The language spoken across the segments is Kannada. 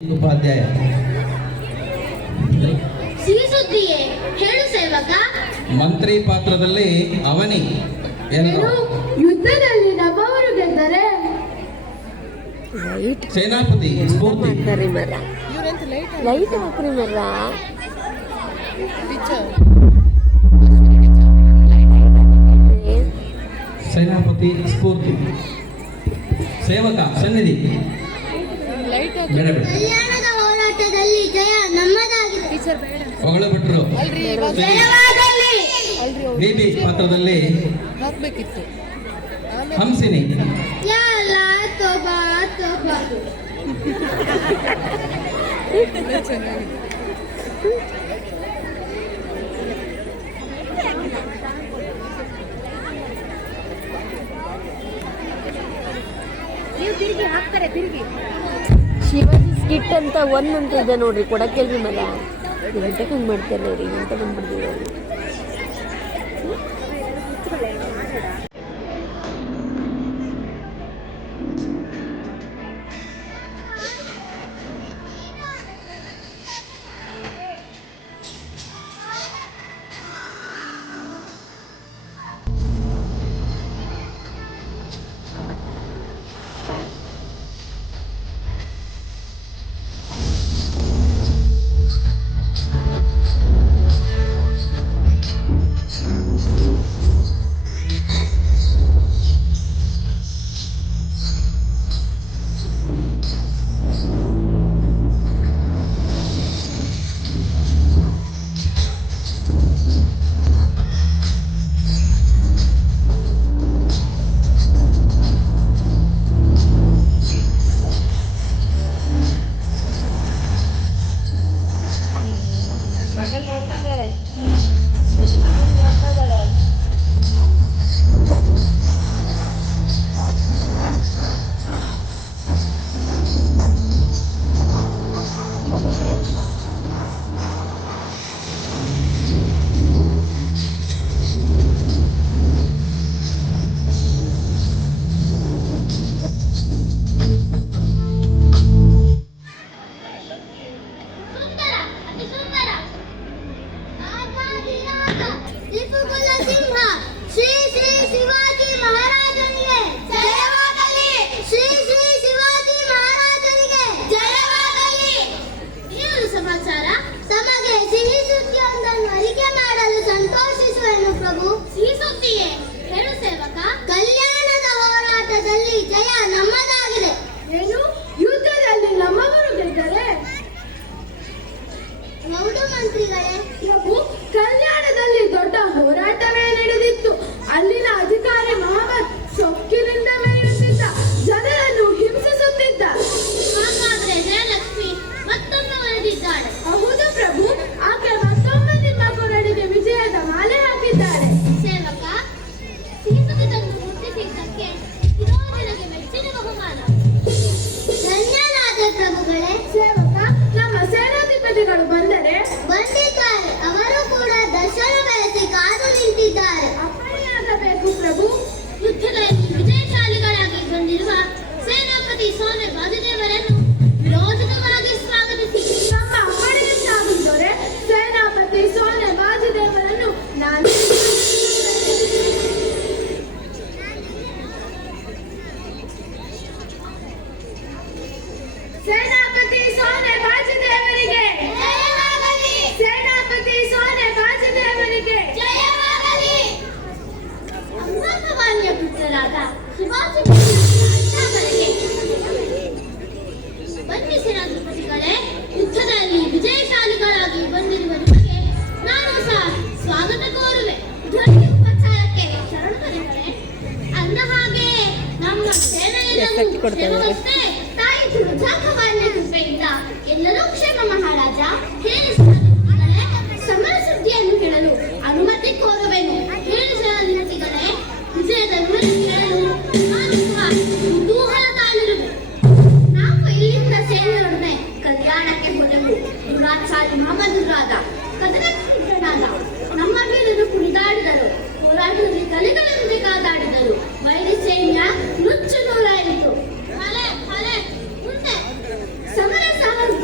ಉಪಾಧ್ಯಾಯ. ಸಿಹಿ ಸುದ್ದಿಯೇ ಹೇಳು ಸೇವಕ. ಮಂತ್ರಿ ಪಾತ್ರದಲ್ಲಿ ಅವನಿ ಎಂದು ಯುದ್ಧದಲ್ಲಿ ನಮ್ಮವರು ಗೆದ್ದರೆ ಸೇನಾಪತಿ ಸ್ಫೂರ್ತಿ. ಲೈಟ್ ಹಾಕ್ರಿ ಮರ. ಸೇನಾಪತಿ ಸ್ಫೂರ್ತಿ. ಸೇವಕ ಸನ್ನಿಧಿ. ಕಲ್ಯಾಣದ ಹೋರಾಟದಲ್ಲಿ ಜಯ ನಮ್ಮದಾಗಿದೆ. ಹೊಗಳ ಭಟ್ರು ಬೇಬಿ ಪಾತ್ರದಲ್ಲಿ ಹಂಸಿನಿ. ಯಾಲಾ ತೋಬಾ ತೋಬಾ. ಶಿವಾಜಿ ಸ್ಕಿಟ್ ಅಂತ ಒಂದಂತ ಇದೆ ನೋಡ್ರಿ, ಕೊಡಕ್ಕೆಲ್ರಿ ಮರ. ಗಂಟೆಗೆ ಹಂಗೆ ಮಾಡ್ತಾರೆ ನೋಡ್ರಿ, ಗಂಟೆ ಬಂದ್ಬಿಡ್ತೀವಿ ನೋಡಿ. ಕಲ್ಯಾಣದ ಹೋರಾಟದಲ್ಲಿ ಜಯ ನಮ್ಮದಾಗಿದೆ. ಏನು? ಯುದ್ಧದಲ್ಲಿ ನಮ್ಮವರು ಗೆದ್ದರೆ? ಹೌದು ಮಂತ್ರಿಗಳೇ. ಪ್ರಭು, ಕಲ್ಯಾಣದಲ್ಲಿ ದೊಡ್ಡ ಹೋರಾಟವೇ ನಡೆದಿತ್ತು. ಅಲ್ಲಿನ ಅಧಿಕಾರಿ ಮಹಮ್ಮದ್ ಸೊಕ್ಕಿನಿಂದ ಮೆರೆಯುತ್ತಿದ್ದ, ಜನರನ್ನು ಹಿಂಸಿಸುತ್ತಿದ್ದ. ಹಾಗಾದ್ರೆ ಜಯಲಕ್ಷ್ಮಿ ಮತ್ತೊಮ್ಮೆ ಒರೆದಿದ್ದಾಳೆ. ಹೌದು ಪ್ರಭು, ಆಕೆ ಮತ್ತೊಮ್ಮೆ ನಿಮ್ಮ ಕೊರಳಿಗೆ ವಿಜಯದ ಮಾಲೆ ಹಾಕಿದ್ದಾಳೆ. ಸೇವಕ, ಸಿಹಿಸುತ್ತಿದ್ದನ್ನು ಮುಟ್ಟಿಸಿದ್ದಕ್ಕೆ ಇದೋ ನಿನಗೆ ಮೆಚ್ಚಿನ ಬಹುಮಾನ. ಧನ್ಯನಾದೆ ಪ್ರಭುಗಳೇ. ಸೇವಕ, ನಮ್ಮ ಸೇನಾಧಿಪತಿಗಳು ಬಂದಿದ್ದಾರೆ. ಅವರು ಕೂಡ ದರ್ಶನ ಬಯಸಿ ಕಾದು ನಿಂತಿದ್ದಾರೆ. ಅಪ್ಪಣೆಯಾಗಬೇಕು ಪ್ರಭು. ಯುದ್ಧದಲ್ಲಿ ವಿಜಯಶಾಲಿಗಳಾಗಿ ಬಂದಿರುವ ಸೇನಾಪತಿ ಸೋನೆ ವಾಸುದೇವರನ್ನು ವಿರೋಚಿತವಾಗಿ ಸ್ವಾಗತಿಸಿ. ನಮ್ಮ ಅಪ್ಪಣೆಯನ್ನಾಗಿದ್ದರೆ ಸೇನಾಪತಿ ಸೋನೆ ವಾಸುದೇವರನ್ನು ನಾನು ಸೇನಾಪತಿ ಸೋನೆ ವಾಸುದೇವರಿಗೆ ಸೇನಾಪತಿ ಸೋನೆ ವಾಸುದೇವರಿಗೆ ಜಯವಾಗಲಿ. ಅಮೃತವಾಣಿಯ ಪುತ್ರರಾದ ಶಿವಾಜಿ ಬನ್ನಿ ಸೇನಾಧಿಪತಿಗಳೇ, ಯುದ್ಧದಲ್ಲಿ ವಿಜಯಶಾಲಿಗಳಾಗಿ ಬಂದಿರುವ ನಿಮಗೆ ನಾನು ಸಹ ಸ್ವಾಗತ ಕೋರುವೆ. ಧ್ವನಿ ಉಪಚಾರಕ್ಕೆ ಶರಣುಗಳೇ. ಅಂದ ಹಾಗೆ ನಮ್ಮ ಸೇನೆಯಲ್ಲೂ ತಾಯಿ ದುರ್ಜಾಕವಾನ್ಯ ಕೃಪೆಯಿಂದ ಎಲ್ಲರೂ ಕ್ಷೇಮ ಮಹಾರಾಜ. ಹೇಳಿ ಸೇನಾಧಿಪತಿಗಳೇ, ಸಮರ ಸುದ್ದಿಯನ್ನು ಹೇಳಲು ಅನುಮತಿ ಕೋರುವೆನು. ಹೇಳಿ ಸೇನಾಧಿಪತಿಗಳೇ, ವಿಜಯದ ವಿವರ ಕೇಳಲು ನಾನು ಸಹ ಕುತೂಹಲ ತಾಳಿರುವೆ. ನಾವು ಇಲ್ಲಿಂದ ಸೇನೆಯೊಡನೆ ಕಲ್ಯಾಣಕ್ಕೆ ಹೋದೆವು. ದುರಾಚಾರಿ ಮಹಮ್ಮದರಾದ ಕದನನಾದ ನಮ್ಮ ವೀರರು ಕುಣಿದಾಡಿದರು. ಹೋರಾಟದಲ್ಲಿ ಕಲಿಗಳೊಂದಿಗೆ ಕಾದಾಡಿದರು. ವೈರಿ ಸೈನ್ಯ ನುಚ್ಚು ನೂರಾಯಿತು. ಸಮರ ಸಾಮರ್ಥ್ಯ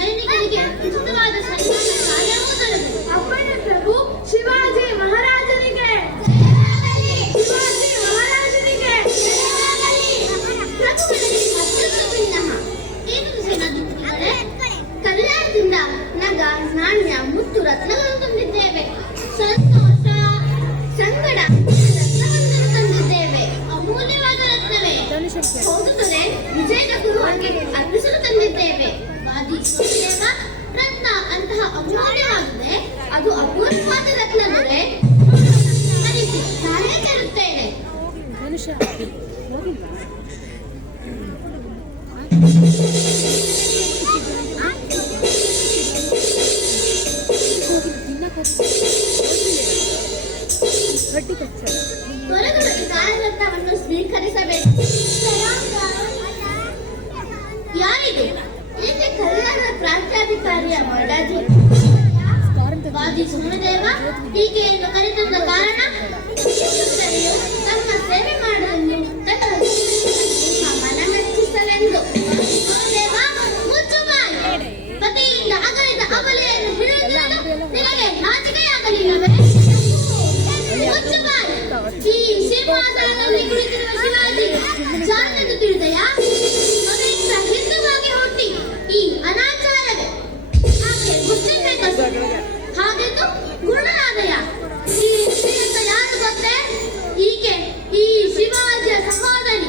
ಸೈನಿಕರಿಗೆ ಉಚಿತವಾದ ಸನ್ಮಾನ ಕಾರ್ಯವೂ ದೊರೆತು. ಅಪ್ಪಣೆ ಪ್ರಭು. ಶಿವಾಜಿ ಮಹಾರಾಜನಿಗೆ ಶಿವಾಜಿ ಮಹಾರಾಜನಿಗೆ ಪ್ರಭುಗಳಲ್ಲಿ ಮತ್ತೊಂದು ಭಿನ್ನಹ. ಏನು ಸೇನಾಧಿಪತಿಗಳೇ? ಕಲ್ಯಾಣದಿಂದ ನಗ, ನಾಣ್ಯ, ಮುತ್ತು, ರತ್ನಗಳು ತಂದಿದ್ದೇವೆ. ಸಂತೋಷ, ಸಂಗಡ ರತ್ನವನ್ನು ತಂದಿದ್ದೇವೆ. ಅಮೂಲ್ಯವಾದ ರತ್ನವೇ. ಹೌದು ದೊರೆ, ವಿಜಯದ ಗುರುವಿಗೆ ಅರ್ಪಿಸಲು ತಂದಿದ್ದೇವೆ. ವಾದಿ ಸೋಮದೇವ, ರತ್ನ ಅಂತಹ ಅಮೂಲ್ಯವಾಗಿದೆ. ಅದು ಅಪೂರ್ವವಾದ ರತ್ನ ದೊರೆ. ಹರಿಸಿ ನಾನೇ ತರುತ್ತೇನೆ. ದೊರೆಗಳು ಈ ಕಾಲರತ್ನವನ್ನು ಸ್ವೀಕರಿಸಬೇಕು. ಯಾರಿದು? ಏಕೆ ಕಲ್ಯಾಣ ಪ್ರಾಂತ್ಯಾಧಿಕಾರಿಯ ಬಡಾದಿ ವಾದಿ ಸೋಮದೇವ ಹೀಗೆಯನ್ನು ಕರೆತಂದ ಕಾರಣ ಸುಂದರಿಯು ತಮ್ಮ ಸೇವೆ ಮಾಡಲು ತನ್ನ ಮನ ಮೆಚ್ಚಿಸಲೆಂದು. ಸೋಮದೇವ, ಮುಚ್ಚು ಬಾಯಿ. ಪತಿಯಿಂದ ಅಗಲಿದ ಅಬಲೆಯನ್ನು ಹಿಡಿದಿರಲು ನಿನಗೆ ನಾಚಿಕೆಯಾಗಲಿಲ್ಲವೇ? ಮುಚ್ಚು ಬಾಯಿ. ಈ ಸಿಂಹಾಸನದಲ್ಲಿ ಕುಳಿತಿರುವ ಶಿವಾಜಿ ಜಾರನೆಂದು ತಿಳಿದೆಯಾ? ಪವಿತ್ರ ಹಿಂದುವಾಗಿ ಹುಟ್ಟಿ ಈ ಅನಾಚಾರವೇ ಆಕೆ ಮುಸ್ಲಿಂ ಹೆಂಗಸು. ಹಾಗೆಂದು ಗುರುಡನಾದಯ. ಈ ಶ್ರೀಯಂತ ಯಾರು ಗೊತ್ತೇ? ಈಕೆ ಈ ಶಿವಾಜಿಯ ಸಹೋದರಿ.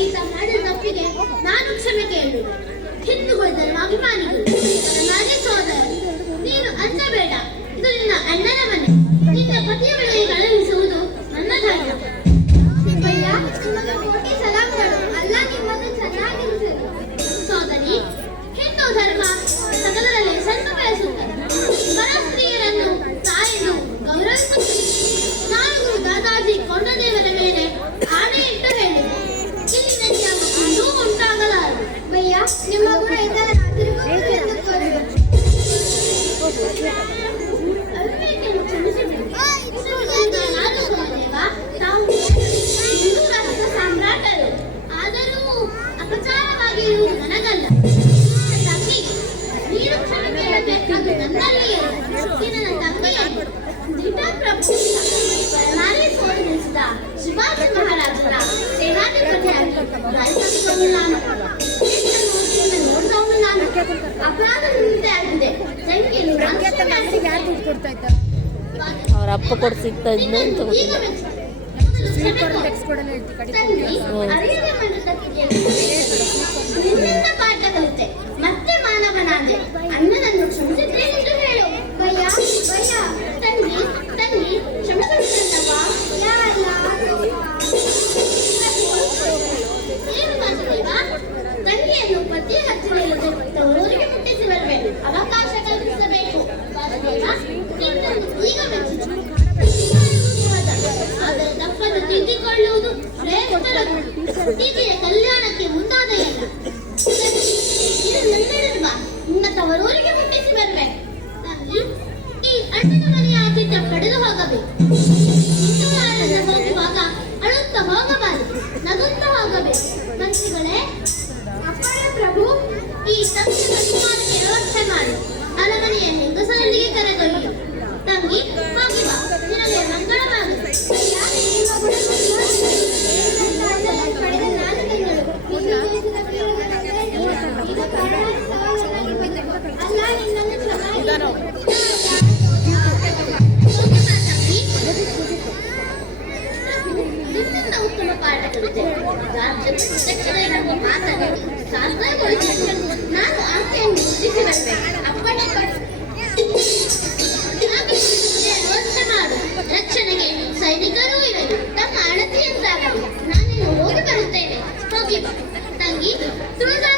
ಈತ ಮಾಡಿದ ತಪ್ಪಿಗೆ ನಾನು ಕ್ಷಮೆ ಕೇಳುವೆ. ಹಿಂದೂಗಳಿದ್ದರು ಅಭಿಮಾನಿಗಳು, ನಾನೇ ಸಹೋದರ. ನೀನು ಅಂಜಬೇಡ. ಇದು ನಿನ್ನ ಅಣ್ಣನ ಮನೆ. ನಿನ್ನ ಪತಿಯ ಬಳಿಗೆ ಕಳುಹಿಸುವುದು ನನ್ನ ಧರ್ಮ. ಅಯ್ಯ, ನಿಮಗೆ ಕೋಟಿ ಸಲಾಂಗಳು. ಅಲ್ಲ ನಿಮ್ಮನ್ನು ಚೆನ್ನಾಗಿರಿಸಲು. ಸೋದರಿ, ಹಿಂದೂ ಧರ್ಮ ಸಕಲರಲ್ಲಿ ಸಣ್ಣ ಬಯಸುತ್ತದೆ. ಪರಸ್ತ್ರೀಯರನ್ನು ತಾಯಿಯನ್ನು ಗೌರವಿಸುತ್ತದೆ. ನಾನು ದಾದಾಜಿ ಕೊಂಡದೇವರ ಮೇಲೆ ಆಣೆ ಇಟ್ಟು ಹೇಳಿದೆ, ಇಲ್ಲಿನ ನಿಯಮ ಇನ್ನೂ ಉಂಟಾಗಲಾರದು. ಭಯ್ಯ, ನಿಮ್ಮ ಗುಣ ಇದರ ತಿರುಗುವುದು ಎಂದು ಕೋರಿದೆ. ಅವಿವೇಕವನ್ನು ಕ್ಷಮಿಸಿಬಿಡಿ. ನಾನು ಸೋದರೇವ, ತಾವು ಹಿಂದೂ ರಾಷ್ಟ್ರ ಸಾಮ್ರಾಟರು. ಆದರೂ ಅಪಚಾರವಾಗಿರುವುದು ನನಗಲ್ಲ. ತಂಗಿ, ನೀನು ಕ್ಷಮೆ ಕೇಳಬೇಕಾದು ನನ್ನಲ್ಲಿಯೇ. ನನ್ನ ತಂಗಿಯನ್ನು ದಿಟಪ್ರಭು ನಾನೇ ಸೋಲಿಸಿದ ಶಿವಾಜಿ ಮಹಾರಾಜರ ಸೇನಾಧಿಪತಿಯಾಗಿ ರಾಜ್ಯವನ್ನು ನಾನು ನೋಡಿದವನು ನಾನು. ಅಪರಾಧ ನಿಂದೆ ಆಗಿದೆ. ತಂಗಿಯನ್ನು ಅವ್ರ ಅಪ್ಪ ಕೊಡ್ಸಿತ್ತ ಇದನ್ನ ಅಂತ ಗೊತ್ತಿಲ್ಲ. ನಿನ್ನಿಂದ ಪಾಠ ಕಲಿತೆ, ಮತ್ತೆ ಮಾನವನಾದೆ. ಅಣ್ಣನನ್ನು ಕ್ಷಮಿಸಿದ್ರೆ ಎಂದು ಹೇಳು. ಭಯ್ಯ, ಭಯ್ಯ, ತಂಗಿ, ತಂಗಿ, ಕ್ಷಮಿಸಿದ್ರಲ್ಲವಾ? ಏನು ಮಾತುದೇವ? ತಂಗಿಯನ್ನು ಪತಿಯ ಹತ್ತಿರಲ್ಲದೆ ತವರೂರಿಗೆ ಮುಟ್ಟಿಸಿ ಬರಬೇಕು. ಅವಕಾಶ ಕಲ್ಪಿಸಬೇಕು. ವಾಸುದೇವ, ನಿನ್ನನ್ನು ಈಗ ಮೆಚ್ಚಿದೆ. ಆದರೆ ತಪ್ಪನ್ನು ತಿದ್ದಿಕೊಳ್ಳುವುದು ಶ್ರೇಷ್ಠರದು. ಹೀಗೆಯ ಕಲ್ಯಾಣಕ್ಕೆ ಮುಂದಾದ ಎಲ್ಲ ನನ್ನೆಡೆದು ಬಾ. ನಿನ್ನ ತವರೂರಿಗೆ ಮುಟ್ಟಿಸಿ ಬರಬೇಕು. ತಂಗಿ, ಈ ಅಣ್ಣನ ಮನೆಯ ಆತಿಥ್ಯ ಪಡೆದು ಹೋಗಬೇಕು. ಹಿಂದೂಗಾರನ ಹೋಗುವಾಗ ಅಳುತ್ತಾ ಹೋಗಬಾರದು, ನಗುತ್ತಾ ಹೋಗಬೇಕು. ಮಂತ್ರಿಗಳೇ, ಅಪ್ಪಣೆ ಪ್ರಭು. ಈ ತಂಗಿಯ ಸನ್ಮಾನಕ್ಕೆ ವ್ಯವಸ್ಥೆ ಮಾಡಿ ಅರಮನೆಯ ಹೆಂಗಸರಲ್ಲಿಗೆ ಕರೆದೊಯ್ಯು. ತಂಗಿ, ಹೋಗಿ ಬಾ. ನಿನಗೆ ಮಂಗಳವಾಗಲಿ. ಪಡೆದ ನಾನು ತಿಂಗಳು ಅಲ್ಲ ನಿನ್ನನ್ನು ನಿನ್ನಿಂದ ಉತ್ತಮ ಪಾಠ ಕಲಿತೆ. ರಾಜ್ಯದ ಪ್ರತ್ಯಕ್ಷತೆಯನ್ನು ಮಾತಾಡಿ ಶಾಸ್ತ್ರಗೊಳಿಸಿ ನಾನು ಆಕೆಯನ್ನು ಮುಟ್ಟಿಸಿ ಬರಬೇಕು. ಅಪ್ಪಣೆ ಕೊಡು. ವ್ಯವಸ್ಥೆ ಮಾಡು. ರಕ್ಷಣೆಗೆ ಸೈನಿಕರೂ ಇರಲಿ. ತಮ್ಮ ಅಣತಿಯಂತಾಗಲಿ. ನಾನಿನ್ನು ಹೋಗಿ ಬರುತ್ತೇನೆ. ಹೋಗಿ ಬಾ. ತಂಗಿ, ತುಳಜಾ